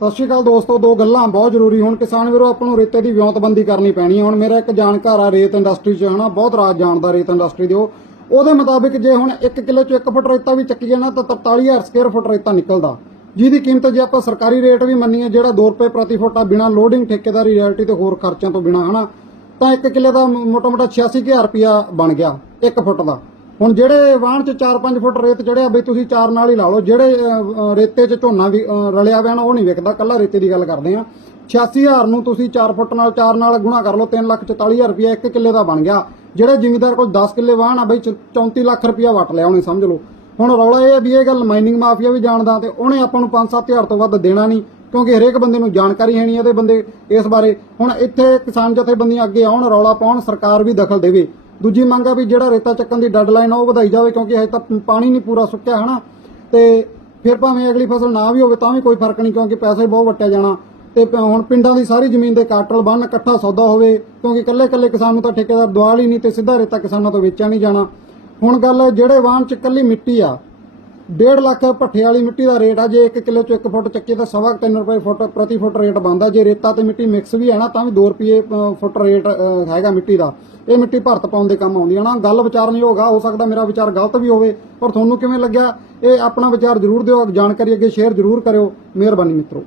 ਸਤਿ ਸ਼੍ਰੀ ਅਕਾਲ ਦੋਸਤੋ, ਦੋ ਗੱਲਾਂ ਬਹੁਤ ਜ਼ਰੂਰੀ ਹੁਣ। ਕਿਸਾਨ ਵੀਰੋ, ਆਪਾਂ ਨੂੰ ਰੇਤੇ ਦੀ ਵਿਉਂਤਬੰਦੀ ਕਰਨੀ ਪੈਣੀ ਹੈ। ਹੁਣ ਮੇਰਾ ਇੱਕ ਜਾਣਕਾਰ ਆ ਰੇਤ ਇੰਡਸਟਰੀ 'ਚ, ਹਨਾ, ਬਹੁਤ ਰਾਜ ਜਾਣਦਾ ਰੇਤ ਇੰਡਸਟਰੀ ਦੇ ਉਹ। ਉਹਦੇ ਮੁਤਾਬਿਕ ਜੇ ਹੁਣ 1 ਕਿਲੋ 'ਚ 1 ਫੁੱਟ ਰੇਤਾ ਵੀ ਚੱਕੀਏ ਨਾ ਤਾਂ 43000 ਸਕੁਅਰ ਫੁੱਟ ਰੇਤਾ ਨਿਕਲਦਾ। ਜਿਹਦੀ ਕੀਮਤ ਜੇ ਆਪਾਂ ਸਰਕਾਰੀ ਰੇਟ ਵੀ ਮੰਨੀਏ, ਜਿਹੜਾ 2 ਰੁਪਏ ਪ੍ਰਤੀ ਫੁੱਟ ਆ ਬਿਨਾ ਲੋਡਿੰਗ ਠੇਕੇਦਾਰੀ ਰਾਇਲਟੀ ਤੇ ਹੋਰ ਖਰਚਿਆਂ ਤੋਂ ਬਿਨਾ, ਹਨਾ, ਤਾਂ 1 ਕਿੱਲੇ ਦਾ ਮੋਟਾ ਮੋਟਾ 86000 ਰੁਪਇਆ ਬਣ ਗਿਆ 1 ਫੁੱਟ ਦਾ। ਹੁਣ ਜਿਹੜੇ ਵਾਹਣ ਚ 4-5 ਫੁੱਟ ਰੇਤ ਚੜਿਆ ਬਈ ਤੁਸੀਂ ਚਾਰ ਨਾਲ ਹੀ ਲਾ ਲਓ। ਜਿਹੜੇ ਅਹ, ਰੇਤੇ ਚ ਝੋਨਾ ਵੀ ਅਹ, ਰਲਿਆ ਹੋਇਆ ਉਹ ਨਹੀਂ ਵਿਕਦਾ। ਕੱਲਾ ਰੇਤੇ ਦੀ ਗੱਲ ਕਰਦੇ ਆ 86000 ਨੂੰ ਤੁਸੀਂ 4 ਫੁੱਟ ਨਾਲ 4 ਨਾਲ ਗੁਣਾ ਕਰ ਲਓ 344000 ਰੁਪਇਆ ਇੱਕ ਕਿੱਲੇ ਦਾ ਬਣ ਗਿਆ। ਜਿਹੜੇ ਜ਼ਿਮੀਂਦਾਰ ਕੋਲ 10 ਕਿੱਲੇ ਵਾਹਣ ਆ ਬਈ 34 ਲੱਖ ਰੁਪਇਆ ਵਟ ਲਿਆ ਉਹਨੇ ਸਮਝ ਲਓ। ਹੁਣ ਰੌਲਾ ਇਹ ਆ ਵੀ ਇਹ ਗੱਲ ਮਾਈਨਿੰਗ ਮਾਫੀਆ ਵੀ ਜਾਣਦਾ ਤੇ ਉਹਨੇ ਆਪਾਂ ਨੂੰ 5-7000 ਤੋਂ ਵੱਧ ਦੇਣਾ ਨਹੀਂ। ਕਿਉਂਕਿ ਹਰੇਕ ਬੰਦੇ ਨੂੰ ਜਾਣਕਾਰੀ ਹੈ ਨਹੀਂ ਇਹਦੇ ਬੰਦੇ ਇਸ ਬਾਰੇ। ਹੁਣ ਇੱਥੇ ਕਿਸਾਨ ਜਥੇਬੰਦੀਆਂ ਅੱਗੇ ਆਉਣ, ਰੌਲਾ ਪਾਉਣ, ਸਰਕਾਰ ਵੀ ਦਖਲ ਦੇਵੇ। ਦੂਜੀ ਮੰਗ ਆ ਵੀ ਜਿਹੜਾ ਰੇਤਾ ਚੱਕਣ ਦੀ ਡੈਡਲਾਈਨ ਆ, ਉਹ ਵਧਾਈ ਜਾਵੇ ਕਿਉਂਕਿ ਹਜੇ ਤੱਕ ਪਾਣੀ ਨਹੀਂ ਪੂਰਾ ਸੁੱਕਿਆ, ਹਨਾ? ਤੇ ਫਿਰ ਭਾਵੇਂ ਅਗਲੀ ਫਸਲ ਨਾ ਵੀ ਹੋਵੇ ਤਾਂ ਵੀ ਕੋਈ ਫ਼ਰਕ ਨਹੀਂ ਕਿਉਂਕਿ ਪੈਸੇ ਬਹੁਤ ਵੱਟਿਆ ਜਾਣਾ। ਤੇ ਹੁਣ ਪਿੰਡਾਂ ਦੀ ਸਾਰੀ ਜ਼ਮੀਨ ਦੇ ਕਾਟਲ ਬੰਨ, ਇਕੱਠਾ ਸੌਦਾ ਹੋਵੇ ਕਿਉਂਕਿ ਇਕੱਲੇ ਇਕੱਲੇ ਕਿਸਾਨ ਨੂੰ ਤਾਂ ਠੇਕੇਦਾਰ ਦਵਾਲ ਹੀ ਨਹੀਂ ਤੇ ਸਿੱਧਾ ਰੇਤਾ ਕਿਸਾਨਾਂ ਤੋਂ ਵੇਚਿਆ ਨਹੀਂ ਜਾਣਾ। ਹੁਣ ਗੱਲ ਜਿਹੜੇ ਵਾਹਨ ਚ ਇਕੱਲੀ ਮਿੱਟੀ ਆ 1.5 ਲੱਖ ਭੱਠੇ ਵਾਲੀ ਮਿੱਟੀ ਦਾ ਰੇਟ ਆ ਜੇ 1 ਕਿਲੋ ਚ 1 ਫੁੱਟ ਚੱਕੇ ਤਾਂ ਸਵਾ 3 ਰੁਪਏ ਫੁੱਟ, ਪ੍ਰਤੀ ਫੁੱਟ ਰੇਟ ਬਣਦਾ। ਜੇ ਰੇਤਾ ਤੇ ਮਿੱਟੀ ਮਿਕਸ ਵੀ ਹੈ ਨਾ, ਤਾਂ ਵੀ 2 ਰੁਪਏ ਫੁੱਟ ਰੇਟ ਹੈਗਾ ਮਿੱਟੀ ਦਾ। ਇਹ ਮਿੱਟੀ ਭਰਤ ਪਾਉਣ ਦੇ ਕੰਮ ਆਉਂਦੀ ਹੈ ਨਾ। ਗੱਲ ਵਿਚਾਰਨਯੋਗ ਆ ਹੋ ਸਕਦਾ ਮੇਰਾ ਵਿਚਾਰ ਗਲਤ ਵੀ ਹੋਵੇ, ਪਰ ਤੁਹਾਨੂੰ ਕਿਵੇਂ ਲੱਗਿਆ? ਇਹ ਆਪਣਾ ਵਿਚਾਰ ਜ਼ਰੂਰ ਦਿਓ, ਜਾਣਕਾਰੀ ਅੱਗੇ ਸ਼ੇਅਰ ਜ਼ਰੂਰ ਕਰਿਓ। ਮਿਹਰਬਾਨੀ ਮਿੱਤਰੋ।